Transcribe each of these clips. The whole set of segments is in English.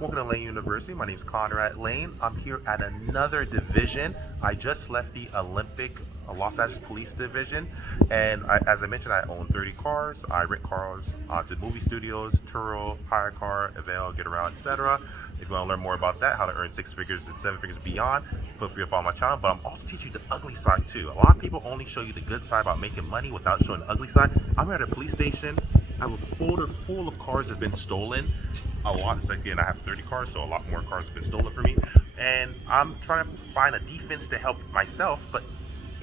Welcome to Lane University. My name is Conrad Layn. I'm here at another division. I just left the Olympic Los Angeles Police Division, and as I mentioned, I own 30 cars. I rent cars to movie studios, Turo, hire car, Avail, Get Around, etc. If you want to learn more about that, how to earn six figures and seven figures beyond, feel free to follow my channel. But I'm also teaching you the ugly side too. A lot of people only show you the good side about making money without showing the ugly side. I'm here at a police station. I have a folder full of cars that have been stolen. A lot. It's like, again, I have 30 cars, so a lot more cars have been stolen from me. And I'm trying to find a defense to help myself, but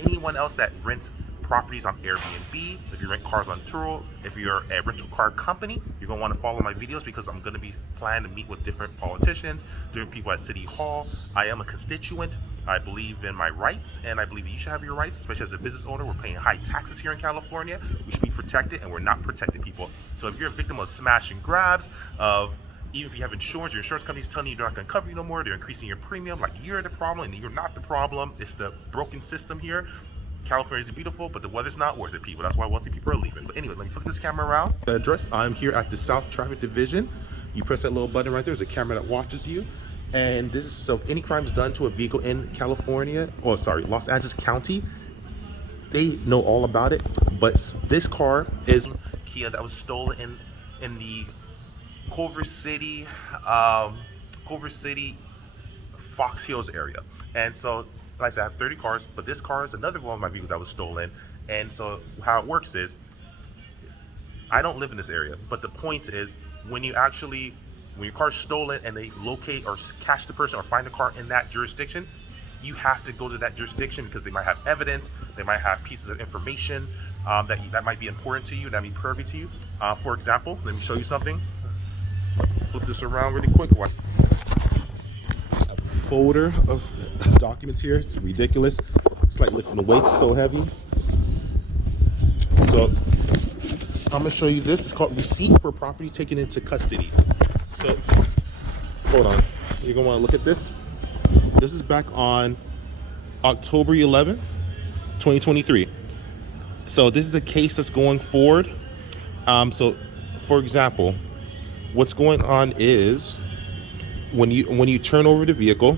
anyone else that rents properties on Airbnb, if you rent cars on Turo, if you're a rental car company, you're going to want to follow my videos because I'm going to be planning to meet with different politicians, different people at City Hall. I am a constituent. I believe in my rights, and I believe you should have your rights, especially as a business owner. We're paying high taxes here in California. We should be protected, and we're not protecting people. So if you're a victim of smash and grabs, of even if you have insurance, your insurance company's telling you they're not going to cover you no more, they're increasing your premium, like you're the problem and you're not the problem. It's the broken system here. California is beautiful, but the weather's not worth it, people. That's why wealthy people are leaving. But anyway, let me flip this camera around. The address, I'm here at the South Traffic Division. You press that little button right there. There's a camera that watches you. And this is, so if any crime is done to a vehicle in California, or sorry, Los Angeles County, they know all about it. But this car is Kia that was stolen in the Culver City, Culver City, Fox Hills area. And so, like I said, I have 30 cars, but this car is another one of my vehicles that was stolen. And so how it works is, I don't live in this area, but the point is, when your car's stolen and they locate or catch the person or find the car in that jurisdiction, you have to go to that jurisdiction because they might have evidence, they might have pieces of information that might be important to you, that might be pervy to you. For example, let me show you something. Flip this around really quick. A folder of documents here. It's ridiculous. It's like lifting the weights, so heavy. So I'm gonna show you this. It's called receipt for property taken into custody. So hold on. You're gonna want to look at this. This is back on October 11, 2023. So this is a case that's going forward. So for example, what's going on is when you turn over the vehicle,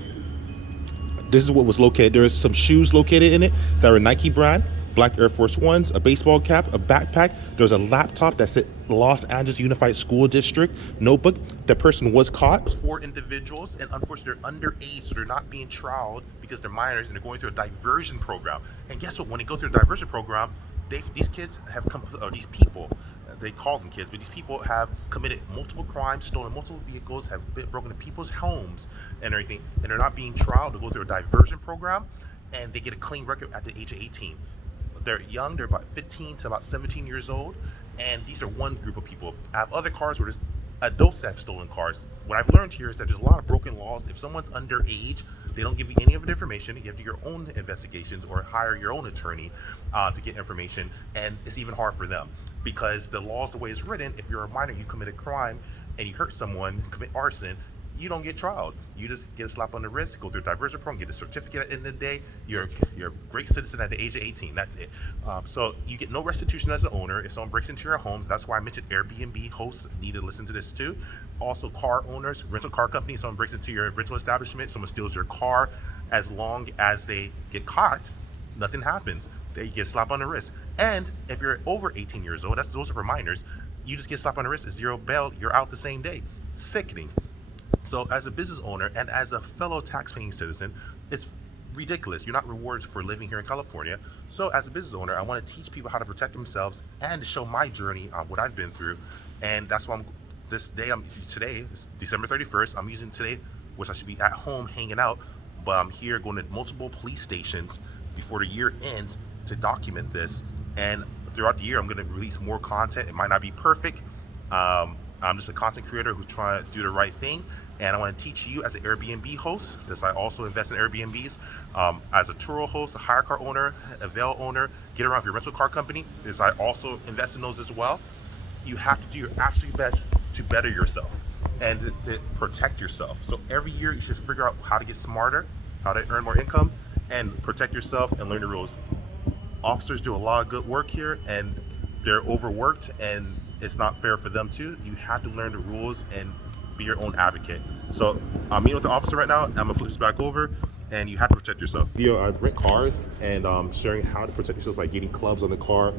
this is what was located. There is some shoes located in it that are Nike brand, black Air Force Ones, a baseball cap, a backpack. There's a laptop that said Los Angeles Unified School District notebook. The person was caught. 4 individuals, and unfortunately they're underage, so they're not being trialed because they're minors and they're going through a diversion program. And guess what? When they go through a diversion program, these kids have these people, they call them kids, but these people have committed multiple crimes, stolen multiple vehicles, have broken into people's homes and everything, and they're not being trialed to go through a diversion program, and they get a clean record at the age of 18. They're young, they're about 15 to about 17 years old, and these are one group of people. I have other cars where there's adults that have stolen cars. What I've learned here is that there's a lot of broken laws. If someone's underage, they don't give you any of the information. You have to do your own investigations or hire your own attorney to get information, and it's even hard for them because the laws, the way it's written, if you're a minor, you commit a crime and you hurt someone, commit arson, you don't get trialed. You just get a slap on the wrist, go through a diversion program, get a certificate at the end of the day. You're a great citizen at the age of 18. That's it. So you get no restitution as an owner if someone breaks into your homes. That's why I mentioned Airbnb hosts need to listen to this too. Also, car owners, rental car companies, someone breaks into your rental establishment, someone steals your car, as long as they get caught, nothing happens. They get slapped on the wrist. And if you're over 18 years old, those are for minors, you just get slapped on the wrist, it's zero bail, you're out the same day. Sickening. So as a business owner and as a fellow tax-paying citizen, it's ridiculous. You're not rewarded for living here in California. So as a business owner, I want to teach people how to protect themselves and to show my journey on what I've been through. And that's why today is December 31st. I'm using today, which I should be at home hanging out, but I'm here going to multiple police stations before the year ends to document this. And throughout the year, I'm going to release more content. It might not be perfect. I'm just a content creator who's trying to do the right thing, and I want to teach you as an Airbnb host, because I also invest in Airbnbs, as a Turo host, a hire car owner, a Vail owner, Get Around, your rental car company, because I also invest in those as well. You have to do your absolute best to better yourself and to protect yourself. So every year you should figure out how to get smarter, how to earn more income, and protect yourself and learn the rules. Officers do a lot of good work here, and they're overworked, and it's not fair for them too. You have to learn the rules and be your own advocate. So I'm meeting with the officer right now. I'm gonna flip this back over, and you have to protect yourself. I rent cars and sharing how to protect yourself, like getting clubs on the car.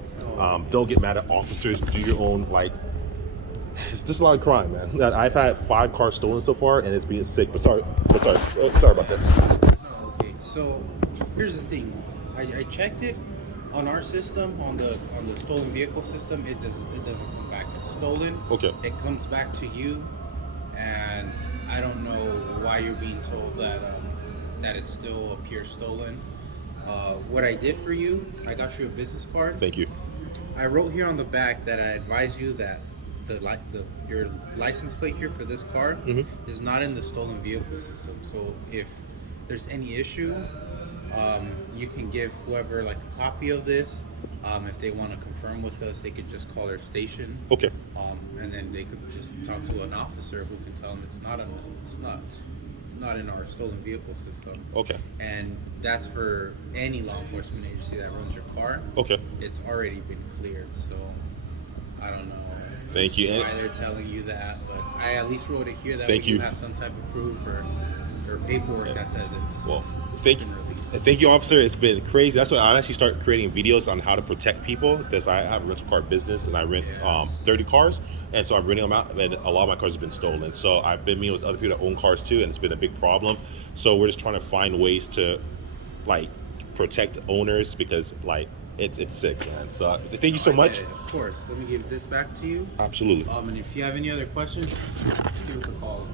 Don't get mad at officers. Do your own, like, it's just a lot of crime, man. I've had 5 cars stolen so far, and it's being sick. Sorry about that. Okay, so here's the thing. I checked it on our system, on the stolen vehicle system. It doesn't come back. It's stolen. Okay. It comes back to you, and I don't know why you're being told that it still appears stolen. What I did for you, I got you a business card. Thank you. I wrote here on the back that I advise you that your license plate here for this car is not in the stolen vehicle system. So if there's any issue, you can give whoever like a copy of this. If they want to confirm with us, they could just call their station. Okay. And then they could just talk to an officer who can tell them it's not in our stolen vehicle system. Okay. And that's for any law enforcement agency that runs your car. Okay. It's already been cleared, so I don't know. Thank you. Why they're telling you that, but I at least wrote it here that Thank you have some type of proof or paperwork that says it's thank been you. released. Thank you, officer. It's been crazy. That's why I actually started creating videos on how to protect people, because I have a rental car business and I rent 30 cars, and so I'm renting them out, and a lot of my cars have been stolen. So I've been meeting with other people that own cars too, and it's been a big problem. So we're just trying to find ways to like protect owners, because like it's sick, man. So thank you so much. Of course. Let me give this back to you. Absolutely. And if you have any other questions, just give us a call.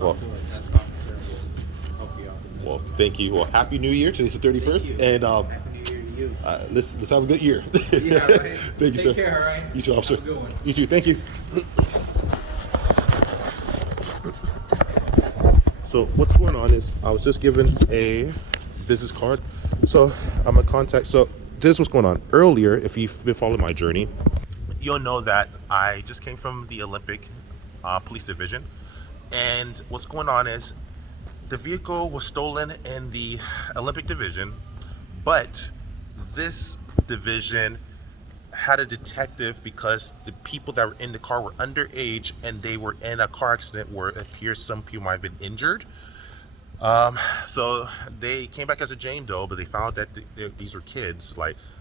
Well, Talk to our desk officer. We'll help you out. Well, thank you. Well, happy New Year. Today's the 31st, and happy New Year to you. let's have a good year. Yeah, right. Thank you, sir. Take care, all right? You too, officer. Have a good one. You too. Thank you. So what's going on is I was just given a business card. So I'm gonna contact. So this is what's going on. Earlier, if you've been following my journey, you'll know that I just came from the Olympic Police Division, and what's going on is the vehicle was stolen in the Olympic Division, but this division had a detective because the people that were in the car were underage and they were in a car accident where it appears some people might have been injured. So they came back as a Jane Doe, but they found that these were kids,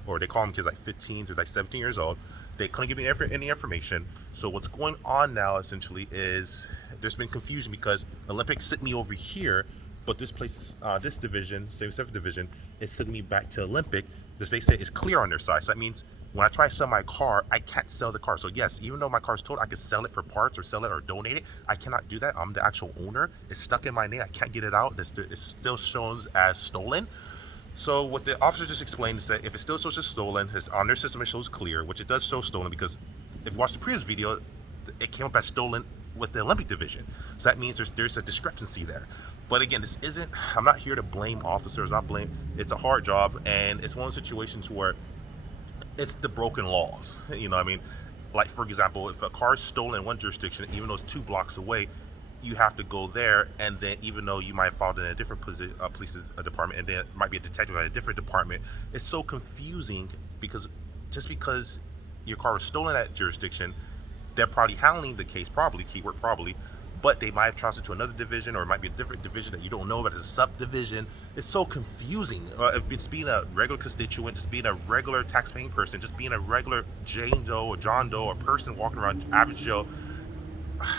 or they call them kids, like 15 to like 17 years old. They couldn't give me any information. So what's going on now essentially is there's been confusion because Olympic sent me over here, but this place, this division, 77th division, is sending me back to Olympic because they say it's clear on their side. So that means when I try to sell my car, I can't sell the car. So yes, even though my car's totaled, I can sell it for parts or sell it or donate it. I cannot do that. I'm the actual owner. It's stuck in my name. I can't get it out. It still shows as stolen. So what the officer just explained is that if it still shows as stolen, it's on their system, it shows clear, which it does show stolen because if you watch the previous video, it came up as stolen with the Olympic division. So that means there's a discrepancy there. But again, I'm not here to blame officers, it's a hard job, and it's one of those situations where it's the broken laws. You know what I mean? Like, for example, if a car is stolen in one jurisdiction, even though it's 2 blocks away, you have to go there, and then even though you might have filed in a different police department, and then it might be a detective at a different department, it's so confusing because just because your car was stolen at that jurisdiction, they're probably handling the case keyword probably, but they might have transferred to another division, or it might be a different division that you don't know about as a subdivision. It's so confusing. It's being a regular constituent, just being a regular tax-paying person, just being a regular Jane Doe or John Doe or person walking around average Joe.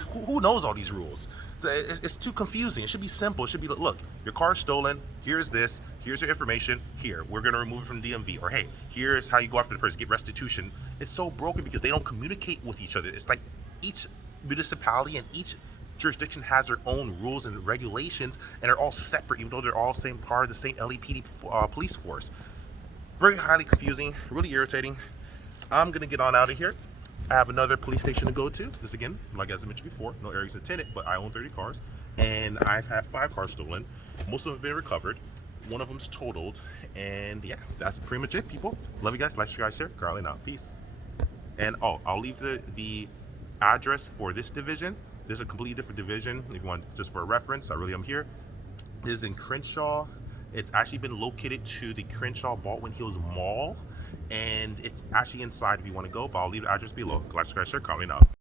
Who knows all these rules? It's too confusing. It should be simple. It should be, look, your car's stolen. Here's this. Here's your information. Here, we're going to remove it from DMV. Or, hey, here's how you go after the person, get restitution. It's so broken because they don't communicate with each other. It's like each municipality and each jurisdiction has their own rules and regulations, and they're all separate, even though they're all part of the same LAPD police force. Very highly confusing, really irritating. I'm going to get on out of here. I have another police station to go to. This again, like as I mentioned before, no areas attended, but I own 30 cars, and I've had 5 cars stolen. Most of them have been recovered. One of them's totaled, and yeah, that's pretty much it, people. Love you guys. Like, share, Conrad Layn out. Peace. And I'll leave the address for this division. This is a completely different division. If you want, just for a reference, I really am here. This is in Crenshaw. It's actually been located to the Crenshaw Baldwin Hills Mall, and it's actually inside if you want to go, but I'll leave the address below. Like, share, Conrad Layn out.